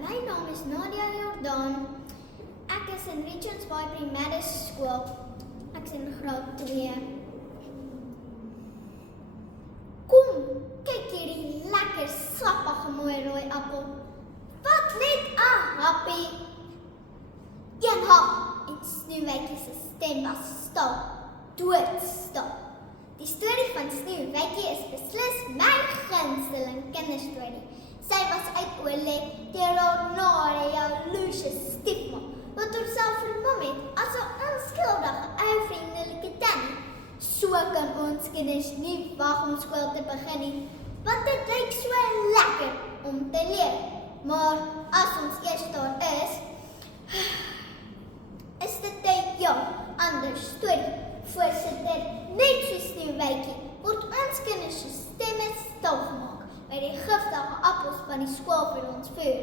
my naam is Nadia Jordan. Ek is in Richards Bay Primêre Skool. Ek is in graad 2. Kom, kyk hierdie lekker sappige mooi rooi appel. Wat net 'n happie. Een hap en Sneeuwwitjie se stem was stil, doodstil. Die storie van Sneeuwwitjie is beslis my gunsteling kinderstorie. Sy was uit oorlê deur haar nare jaloerse stiefma, wat haarself vermom het as 'n onskuldige, ou vriendelike tannie. So kan ons kinders nie wag om skool te begin nie, want dit lyk so lekker om te leer. Maar as ons eers daar is dit 'n heel ander storie. Voorsitter, net so Sneeuwwitjie word ons kinders se stemme stil gemaak by die giftige appels van die skool vir ons voer.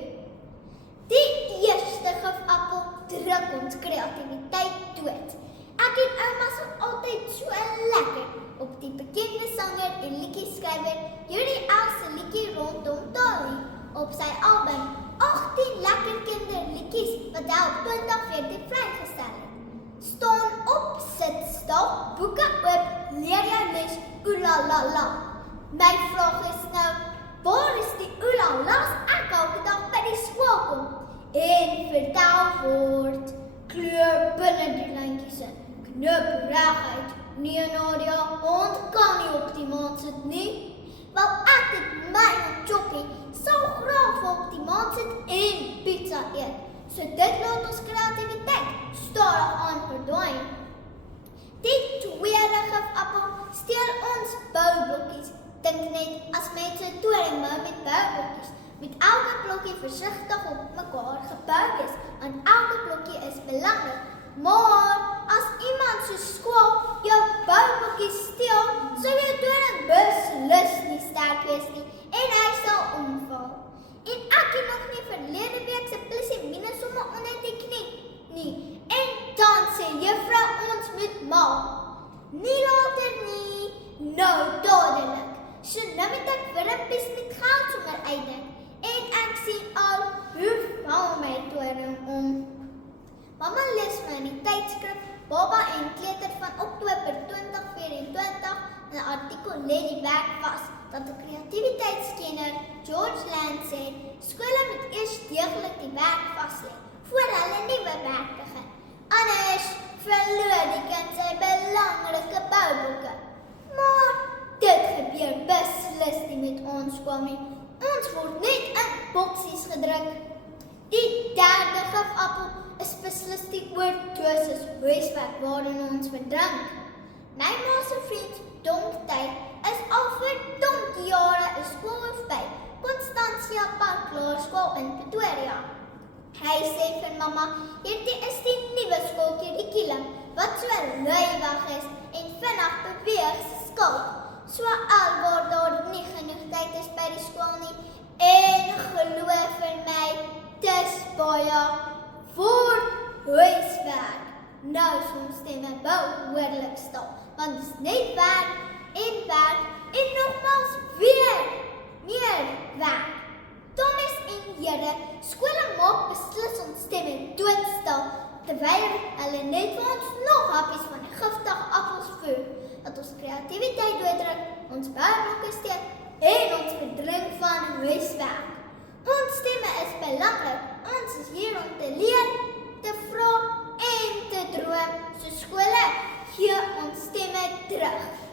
Die eerste gifappel druk ons kreatiwiteit dood. Ek en ouma sal altyd so lekker op die bekende sanger en liedjie-skrywer Yuri Els se liedjie rondom Dolly op sy album 18 lekker kinderliedjies wat hy op 2014 vrygestel het. Staan op, sit stil, boeke oop, leer jou les, oelalala. My vraag is nou, waar is die oelala's ek elke dag by die skool kom? En vertel word, kleur binne die lyntjies in, knip reguit. Nee Nadia, ons kan nie op die maan sit nie. Wel ek het my choppie sou graag op die maan sit en pizza eet. So dit laat ons kreatiwiteit stadig aan verdwyn. Die tweede gifappel steel ons boublokkies. Dink net as mense 'n toring bou met boublokkies, moet elke blokkie versigtig op mekaar gebou wees, want elke blokkie is belangrik. Maar as iemand so skool jou boublokkies steel, sou jou toring beslis nie sterk wees nie en hy sal omval. En ek het nog nie verlede week se plus en minus somme onder die knie nie. En dan sê juffrou ons moet maak. Nie later nie, nou dadelik. So nou moet ek wurmpies met geld sommer uitdink. En ek sien al hoe val my toring om. Mama lees my in die tydskrif Baba en Kleuter van Oktober 2024 'n artikel lê die werk vas dat 'n kreatiwiteitskenner George Land sê skole moet eers deeglik die werk vas lê voor hulle nuwe werk begin. Anders verloor die kind sy belangrike bouboeke. Maar dit gebeur beslis nie met ons skool nie. Ons word net in boksies gedruk. Die derde gifappel is beslis die oordosis huiswerk waarin ons verdrink. My ma se vriend Donktyd is al vir donkie jare 'n skoolhoof by Constantia Park Laerskool in Pretoria. Hy sê vir mamma, hierdie is die nuwe skoolkurrikulum wat so luiwig is en vinnig beweeg skuld. So alwaar daar nie genoeg tyd is by die skool nie. En glo vir my, dis baie word huiswerk. Nou is ons stemme behoorlik stil, want dit is net werk en nogmaals weer meer werk. Dames en here, skole maak beslis ons stemme doodstil, terwyl hulle net vir ons nog happies van die giftige appels voer, dat ons kreatiwiteit dooddruk, ons boublokkies steek en ons verdrink van huiswerk. Ons stemme is belangrik, ons is hier om te leer, te vra en te droom, so skole gee ons stemme terug.